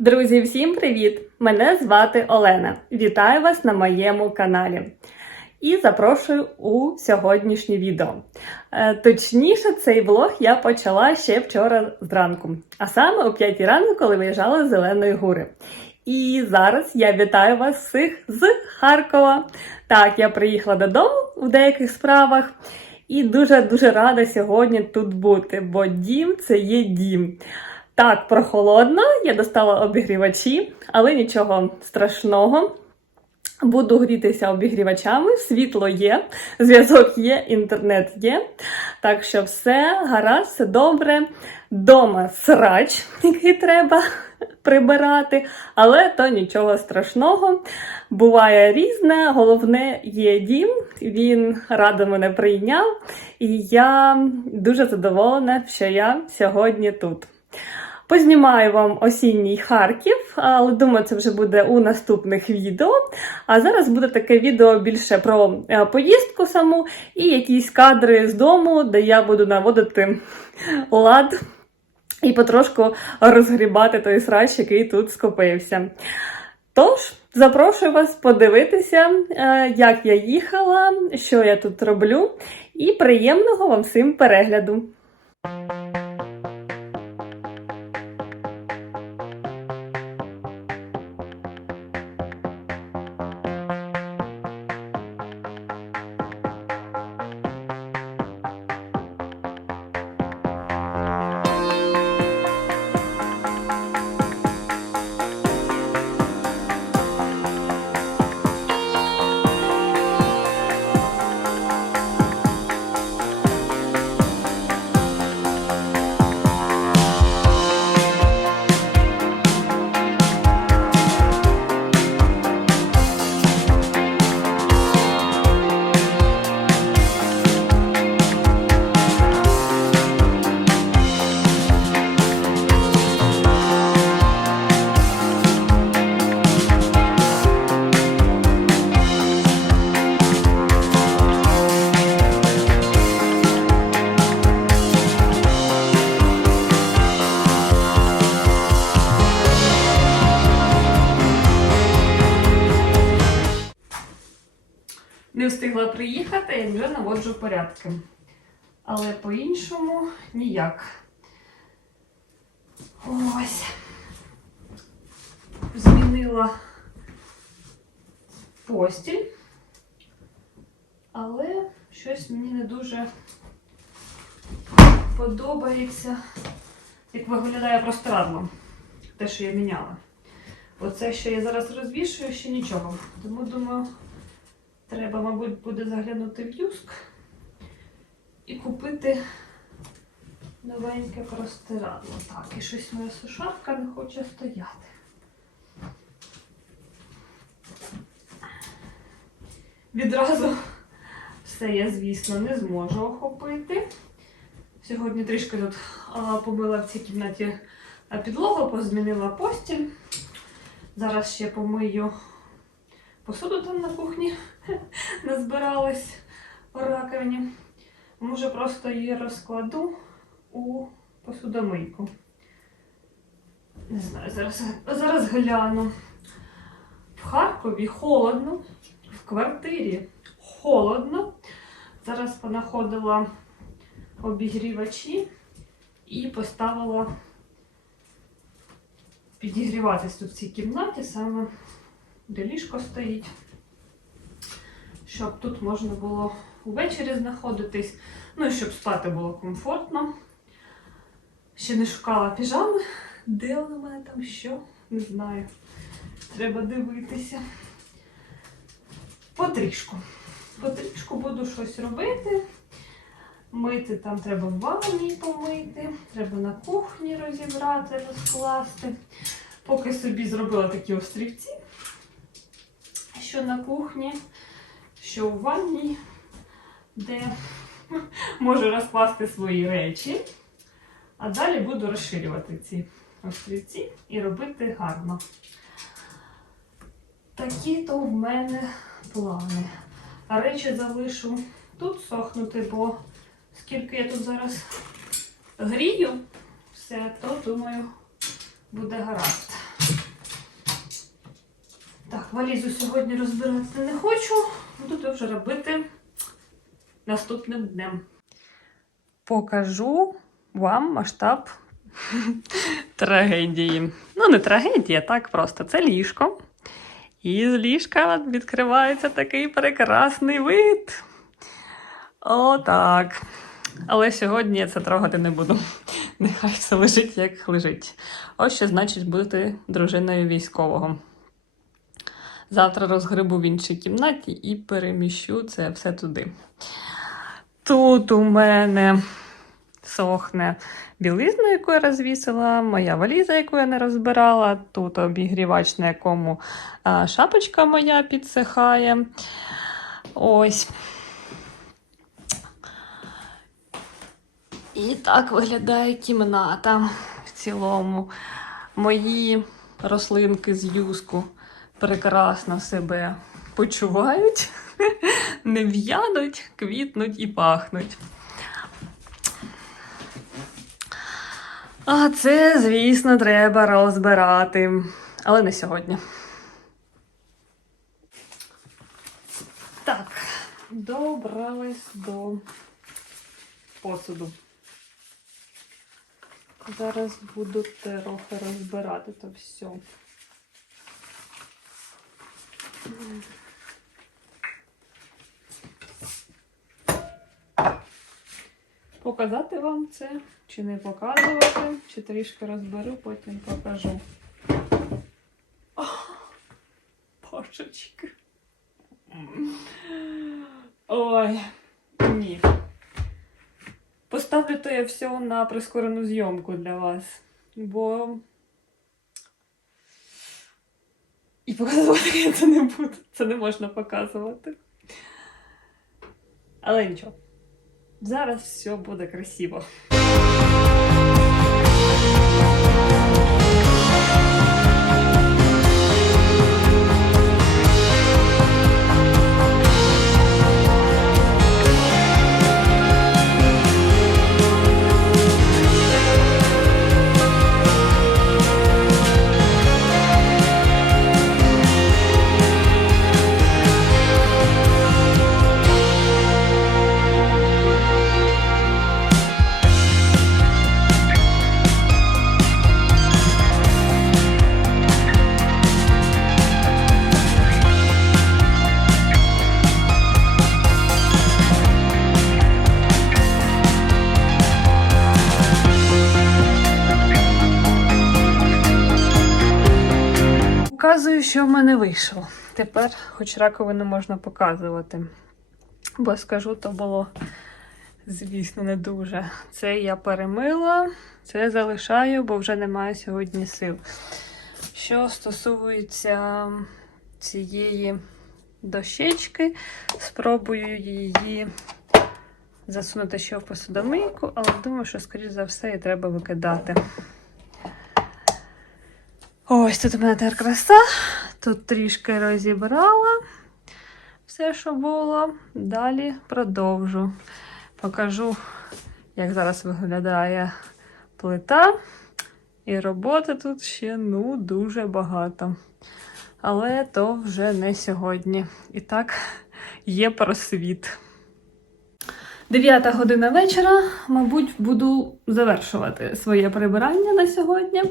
Друзі, всім привіт! Мене звати Олена. Вітаю вас на моєму каналі. І запрошую у сьогоднішнє відео. Е, Точніше, цей влог я почала ще вчора зранку, а саме о 5 ранку, коли виїжджала з Зеленої гори. І зараз я вітаю вас всіх з Харкова. Так, я приїхала додому у деяких справах і дуже-дуже рада сьогодні тут бути, бо дім це є дім. Так, прохолодно, я достала обігрівачі, але нічого страшного. Буду грітися обігрівачами, світло є, зв'язок є, інтернет є. Так що все гаразд, все добре. Дома срач, який треба прибирати, але то нічого страшного. Буває різне. Головне є дім. Він радо мене прийняв, і я дуже задоволена, що я сьогодні тут. Познімаю вам осінній Харків, але думаю, це вже буде у наступних відео. А зараз буде таке відео більше про е, поїздку саму і якісь кадри з дому, де я буду наводити лад і потрошку розгрібати той срач, який тут скопився. Тож, запрошую вас подивитися, е, як я їхала, що я тут роблю, і приємного вам всім перегляду! Не встигла приїхати, як вже наводжу порядки. Але по-іншому ніяк. Ось. Змінила постіль, але щось мені не дуже подобається, як виглядає простирадло. Те, що я міняла. Оце, що я зараз розвішую, ще нічого. Тому думаю. Треба, мабуть, буде заглянути в юск і купити новеньке простирадло. Так, і щось моя сушарка не хоче стояти. Відразу все я, звісно, не зможу охопити. Сьогодні трішки тут помила в цій кімнаті підлогу, позмінила постіль. Зараз ще помию посуду там на кухні назбиралась у раковині. Може, просто її розкладу у посудомийку. Не знаю, зараз, зараз гляну. В Харкові холодно, в квартирі холодно. Зараз понаходила обігрівачі і поставила підігріватись тут в цій кімнаті, саме де ліжко стоїть, щоб тут можна було ввечері знаходитись, ну і щоб спати було комфортно. Ще не шукала піжами. Де вона мене там що? Не знаю. Треба дивитися. Потрішку. Потрішку буду щось робити. Мити там треба в ванні помити, треба на кухні розібрати, розкласти. Поки собі зробила такі острівці що на кухні, що в ванні, де можу розкласти свої речі. А далі буду розширювати ці острівці і робити гарно. Такі то в мене плани. А речі залишу тут сохнути, бо скільки я тут зараз грію, все, то думаю, буде гаразд. Валізу сьогодні розбирати не хочу. Буду це вже робити наступним днем. Покажу вам масштаб трагедії. Ну, не трагедія, так просто. Це ліжко. І з ліжка відкривається такий прекрасний вид. Отак. Але сьогодні я це трогати не буду. Нехай все лежить, як лежить. Ось що значить бути дружиною військового. Завтра розгребу в іншій кімнаті і переміщу це все туди. Тут у мене сохне білизна, яку я розвісила, моя валіза, яку я не розбирала. Тут обігрівач, на якому шапочка моя підсихає. Ось. І так виглядає кімната в цілому. Мої рослинки з юску прекрасно себе почувають, не в'януть, квітнуть і пахнуть. А це, звісно, треба розбирати, але не сьогодні. Так, добрались до посуду. Зараз буду трохи розбирати то все. Показати вам це, чи не показувати, чи трішки розберу, потім покажу. О. Ой, ні. Поставлю то я все на прискорену зйомку для вас, бо. І показувати я це не буду. Це не можна показувати. Але нічого. Зараз все буде красиво. Що в мене вийшло. Тепер хоч раковину можна показувати. Бо скажу, то було, звісно, не дуже. Це я перемила, це залишаю, бо вже немає сьогодні сил. Що стосується цієї дощечки, спробую її засунути ще в посудомийку, але думаю, що, скоріш за все, її треба викидати. Ось тут у мене тепер краса. Тут трішки розібрала все, що було. Далі продовжу. Покажу, як зараз виглядає плита. І роботи тут ще ну дуже багато. Але то вже не сьогодні. І так, є просвіт. Дев'ята година вечора, мабуть, буду завершувати своє прибирання на сьогодні.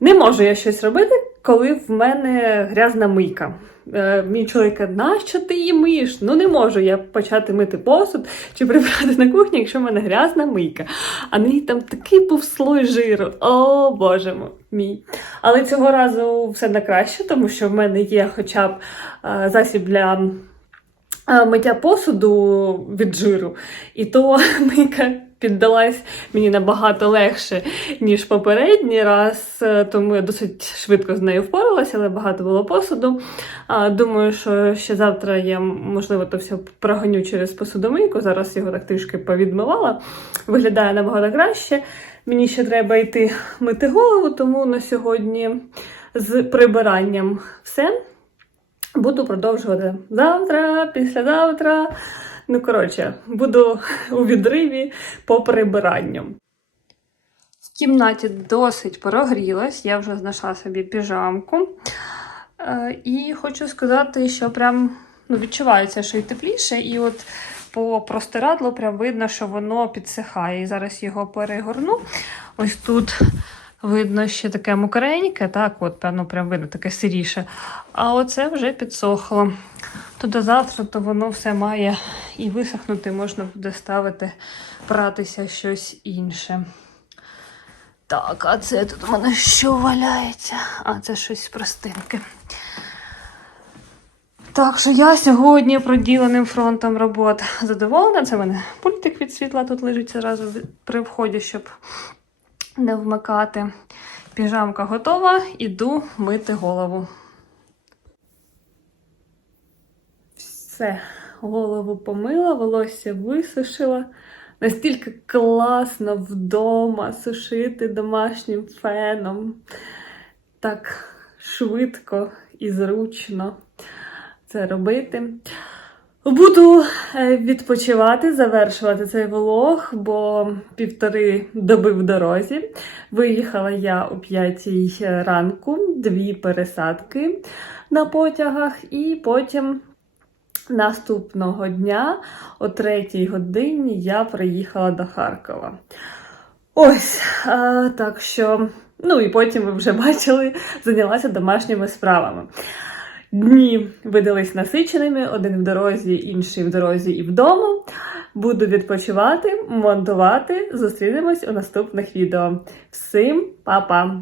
Не можу я щось робити, коли в мене грязна мийка. Е, мій чоловік каже, нащо ти її миєш? Ну не можу я почати мити посуд чи прибирати на кухні, якщо в мене грязна мийка. А ній там такий був слой жиру. О, боже мій. Але цього разу все на краще, тому що в мене є хоча б е, засіб для е, миття посуду від жиру. І то мийка піддалась мені набагато легше, ніж попередній раз, е, тому я досить швидко з нею впоралася, але багато було посуду. Думаю, що ще завтра я, можливо, то все прогоню через посудомийку. Зараз його так трішки повідмивала. Виглядає набагато краще. Мені ще треба йти мити голову, тому на сьогодні з прибиранням все. Буду продовжувати завтра, післязавтра. Ну, коротше, буду у відриві по прибиранню. В кімнаті досить прогрілась, я вже знайшла собі піжамку. Е, І хочу сказати, що прям ну, відчувається, що і тепліше, і от по простирадлу прям видно, що воно підсихає. І зараз його перегорну. Ось тут видно ще таке мокреньке, так, от, певно, прям видно таке сиріше. А оце вже підсохло. То до завтра то воно все має і висохнути, можна буде ставити, братися щось інше. Так, а це тут у мене що валяється? А, це щось з простинки. Так що я сьогодні проділеним фронтом робот задоволена. Це мене пультик від світла тут лежить зразу при вході, щоб не вмикати. Піжамка готова, іду мити голову. Все, голову помила, волосся висушила. Настільки класно вдома сушити домашнім феном. Так швидко і зручно це робити. Буду е, відпочивати, завершувати цей влог, бо півтори доби в дорозі. Виїхала я о п'ятій ранку, дві пересадки на потягах, і потім наступного дня о третій годині я приїхала до Харкова. Ось, а, так що, ну і потім ви вже бачили, зайнялася домашніми справами. Дні видались насиченими, один в дорозі, інший в дорозі і вдома. Буду відпочивати, монтувати. Зустрінемось у наступних відео. Всім па-па!